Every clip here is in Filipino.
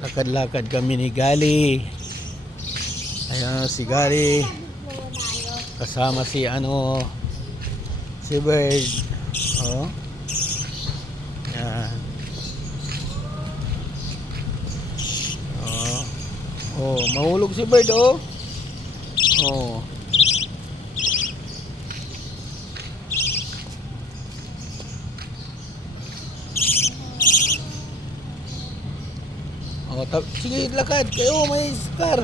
Lakad-lakad kami ni Gali. Ayan si Gali. Kasama si si Bird. Oh. Yan. Oh. Oh, mahulog si Bird oh. Oh. Oh, sige, lakad kayo, may scar.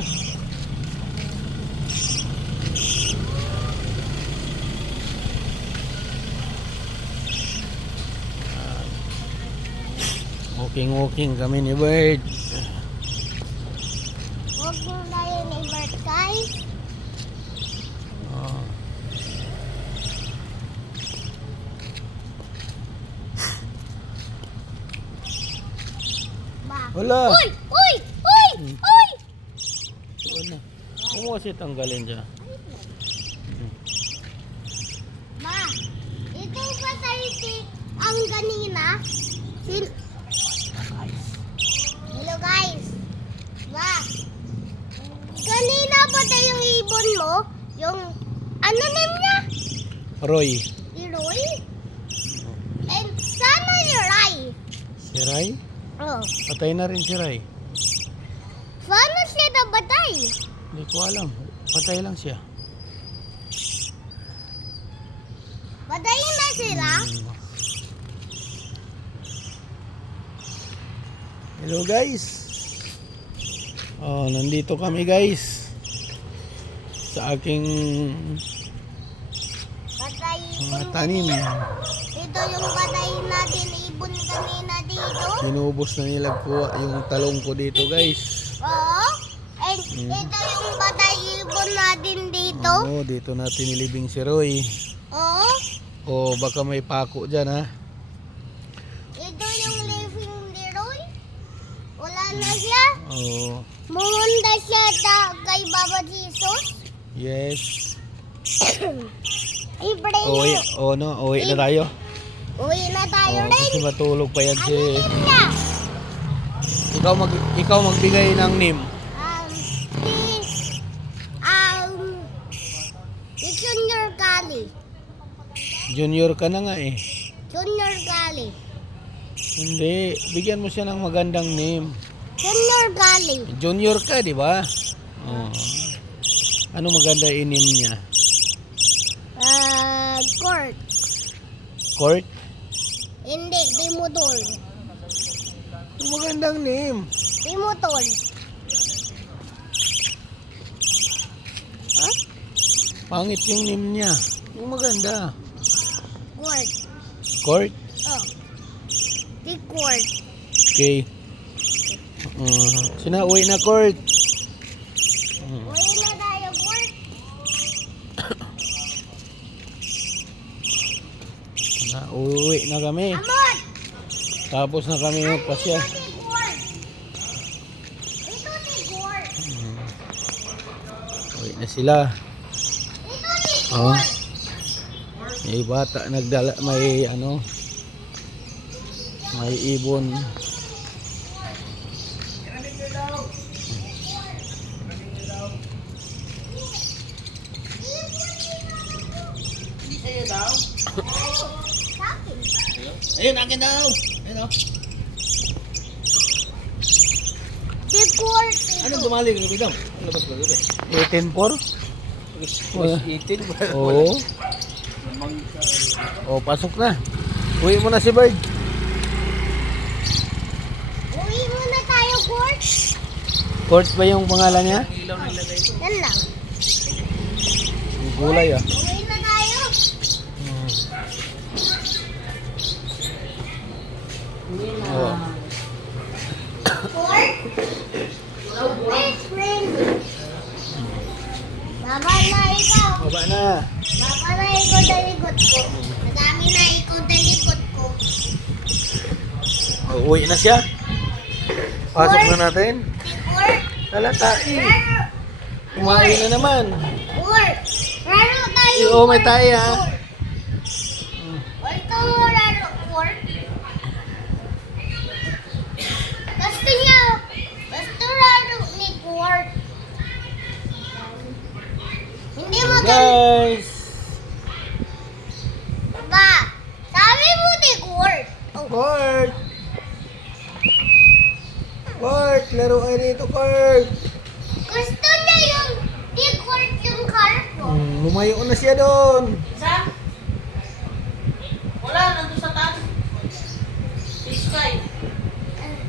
Walking kami ni Bird. Walking tayo ni Bird, guys. Oh. Wala. Uy! Uy! Uy! Uy! Wala. Kung kasi tanggalin dyan. Ma, ito ba tayo ang ganina? Hello guys. Ma, kanina ba tayo yung ibon mo? Yung, ano name niya? Roy. Si Roy? And sana si Ray. Si Ray? Oh. Patay na rin si Ray. Paano siya nabatay? Hindi ko alam. Patay lang siya. Batayin na sila? Hello guys. Oh, nandito kami guys. Sa aking mga tanim. Ito yung batayin natin ibon kanina dito. Sinubos na nila kuha yung talong ko dito guys. Oo. And ito yung batay ibon natin dito. Oo, dito natin nilibing si Roy. Oo. Oh, baka may pako dyan ha. Ito yung living ni Roy. Wala na siya. Oo. Mumunta siya kay Baba Jesus. Yes. Ibre Uwi, niya. no, uwi na tayo. Uwi na tayo Oh, rin. kasi matulog pa yan Ano si... yun niya? Ikaw magbigay ng name. Si Junior Gali. Junior ka na nga eh. Junior Gali. Hindi, bigyan mo siya ng magandang name. Junior Gali. Junior ka, di ba? Oh. Ano maganda i-name niya? Court. Court? Hindi, Timotol. Yung magandang name. Timotol. Ha? Pangit yung name niya. Yung maganda. Court. Court? Oh. The Court. Okay. Sinauwi na Court. Uwi na tayo, Court. Nauwi na kami. Amot! Tapos na kami magpasya. Ito si Court. Ito si Court. Uwi na sila. Ito si Oh. Court. May bata nagdala, may may ibon. Ayun, akin daw. Ayun oh. Si Court. Anong dumali ng gabi daw? Ano ba sa gabi? 18-4? 18? Oo. Oh, pasok na. Uwi mo na si Bird. Uwi muna tayo, Court. Court ba yung pangalan niya? Yan lang. Yung kulay ah. Uwi na tayo. Oh. Court. Best friend. Baba na ikaw. Baba na. Baba na ikaw dalikot ko. Madami na ikaw dalikot ko. Oh, uwi na siya. Pasok na natin. Si Court. Halata eh. Kumain na naman. Court. Laro tayo. Oo, may tayo ah. Gusto mo laro, Court? Gusto niya. Guys! Ba, sabi mo di court. Oh, Court! Court! Laro kayo dito, Court! gusto niya yung di court yung car ko. Lumayo na siya doon. Saan? Wala, nandun sa taas. Fish fry.